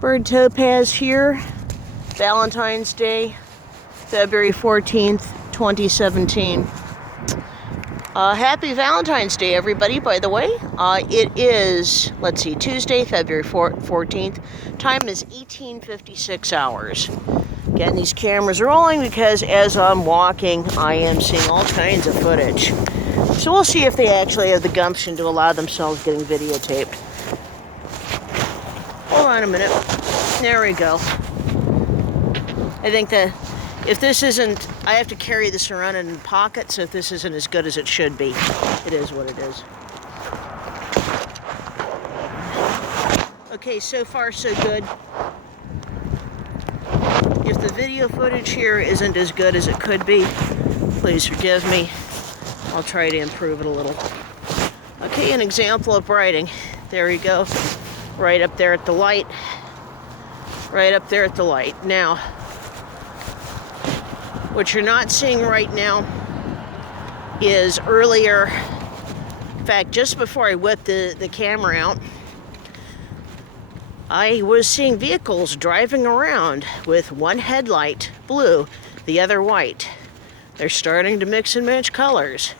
Bird Topaz here, Valentine's Day, February 14th, 2017. Happy Valentine's Day, everybody, by the way. It is, let's see, Tuesday, February 14th. Time is 18:56 hours. Getting these cameras rolling because as I'm walking, I am seeing all kinds of footage. So we'll see if they actually have the gumption to allow themselves getting videotaped. Hold on a minute. There we go. I think that if this isn't, I have to carry this around in the pocket, so if this isn't as good as it should be, it is what it is. Okay, so far so good. If the video footage here isn't as good as it could be, please forgive me. I'll try to improve it a little. Okay, an example of brighting. There you go. Right up there at the light. Right up there at the light. Now, what you're not seeing right now is earlier, in fact, just before I whipped the camera out, I was seeing vehicles driving around with one headlight blue, the other white. They're starting to mix and match colors.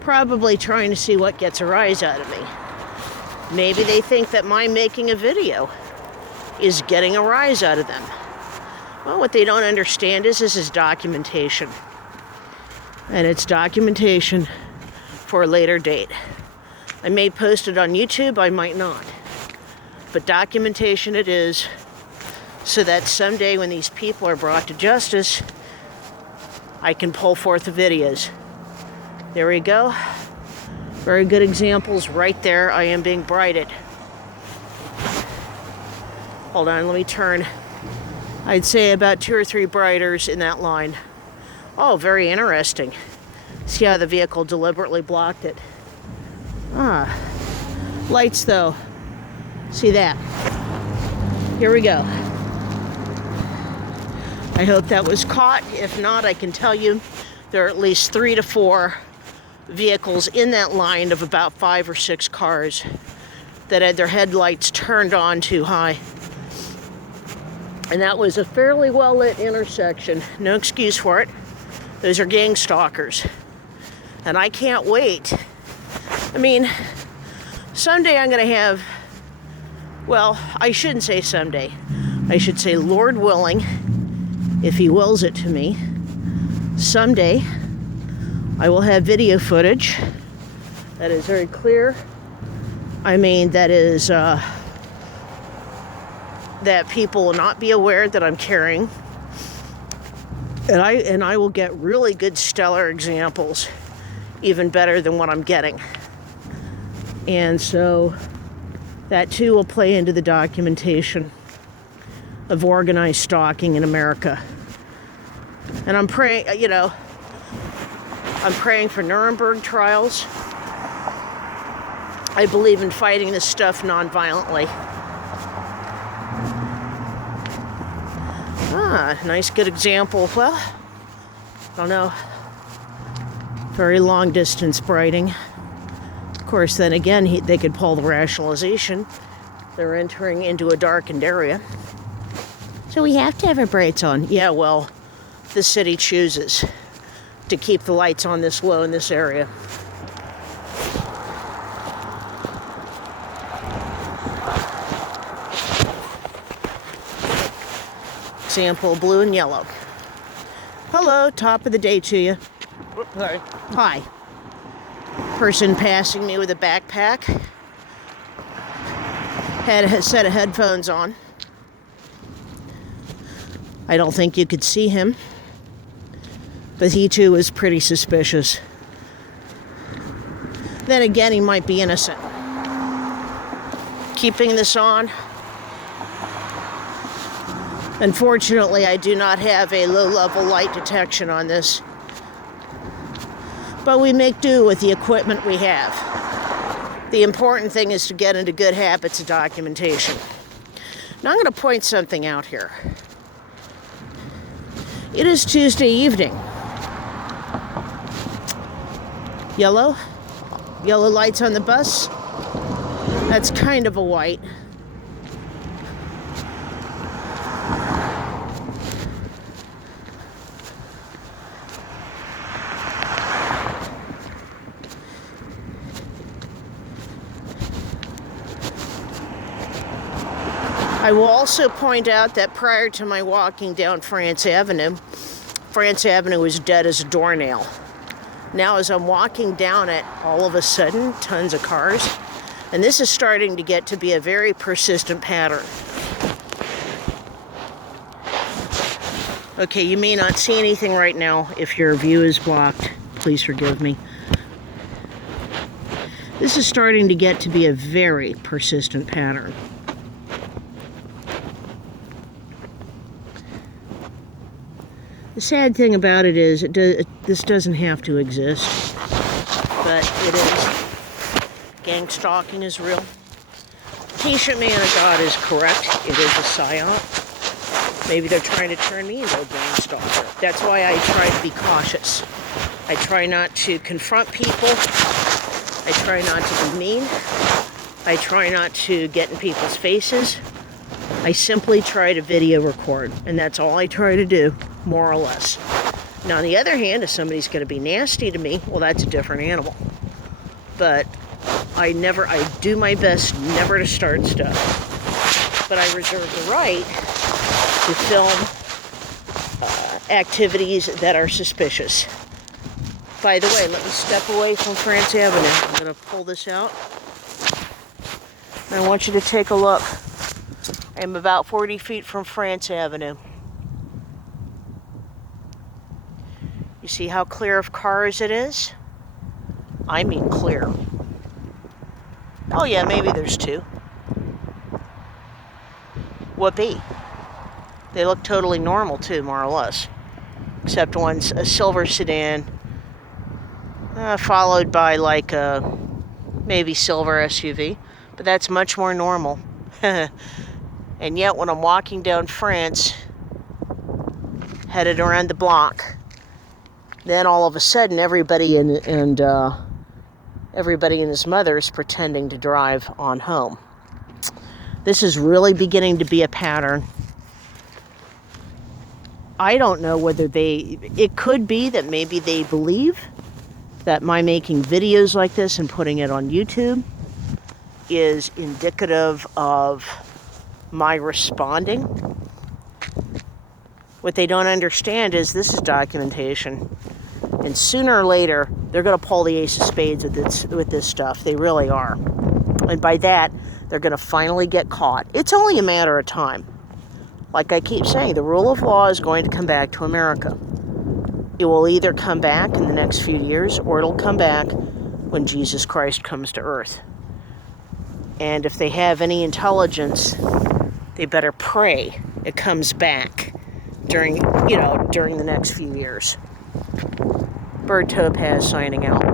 Probably trying to see what gets a rise out of me. Maybe they think that my making a video is getting a rise out of them. Well, what they don't understand is this is documentation. And it's documentation for a later date. I may post it on YouTube, I might not. But documentation it is, so that someday when these people are brought to justice, I can pull forth the videos. There we go. Very good examples right there. I am being brighted. Hold on, let me turn. I'd say about 2 or 3 brighters in that line. Oh, very interesting. See how the vehicle deliberately blocked it. Lights though. See that? Here we go. I hope that was caught. If not, I can tell you there are at least 3 to 4 vehicles in that line of about 5 or 6 cars that had their headlights turned on too high. And that was a fairly well-lit intersection. No excuse for it. Those are gangstalkers. And I can't wait. I mean, someday I'm going to have, well, I shouldn't say someday. I should say, Lord willing, if he wills it to me, someday I will have video footage that is very clear. I mean, that is, that people will not be aware that I'm carrying. And I will get really good stellar examples, even better than what I'm getting. And so that too will play into the documentation of organized stalking in America. And I'm praying, I'm praying for Nuremberg trials. I believe in fighting this stuff non-violently. Nice good example. Well, I don't know. Very long distance brighting. Of course, then again, they could pull the rationalization. They're entering into a darkened area. So we have to have our brights on. Yeah, well, the city chooses to keep the lights on this low in this area. Example, blue and yellow. Hello, top of the day to you. Hi. Hi. Person passing me with a backpack. Had a set of headphones on. I don't think you could see him, but he too was pretty suspicious. Then again, he might be innocent. Keeping this on. Unfortunately, I do not have a low-level light detection on this, but we make do with the equipment we have. The important thing is to get into good habits of documentation. Now I'm going to point something out here. It is Tuesday evening. Yellow lights on the bus. That's kind of a white. I will also point out that prior to my walking down France Avenue was dead as a doornail. Now as I'm walking down it, all of a sudden, tons of cars. And this is starting to get to be a very persistent pattern. Okay, you may not see anything right now. If your view is blocked, please forgive me. This is starting to get to be a very persistent pattern. The sad thing about it is, this doesn't have to exist, but it is. Gangstalking is real. T-shirt man of God is correct. It is a psyop. Maybe they're trying to turn me into a gangstalker. That's why I try to be cautious. I try not to confront people. I try not to be mean. I try not to get in people's faces. I simply try to video record, and that's all I try to do, more or less. Now, on the other hand, if somebody's going to be nasty to me, well, that's a different animal. But I do my best never to start stuff. But I reserve the right to film activities that are suspicious. By the way, let me step away from France Avenue. I'm going to pull this out. And I want you to take a look. I am about 40 feet from France Avenue. You see how clear of cars it is? I mean clear. Oh yeah, maybe there's two. Whoopee. They look totally normal too, more or less. Except one's a silver sedan, followed by like a maybe silver SUV. But that's much more normal. And yet when I'm walking down France, headed around the block, then all of a sudden everybody and his mother is pretending to drive on home. This is really beginning to be a pattern. I don't know whether it could be that maybe they believe that my making videos like this and putting it on YouTube is indicative of my responding. What they don't understand is this is documentation. And sooner or later, they're going to pull the ace of spades with this stuff. They really are. And by that, they're going to finally get caught. It's only a matter of time. Like I keep saying, the rule of law is going to come back to America. It will either come back in the next few years, or it'll come back when Jesus Christ comes to earth. And if they have any intelligence, they better pray it comes back during the next few years. Bird Topaz signing out.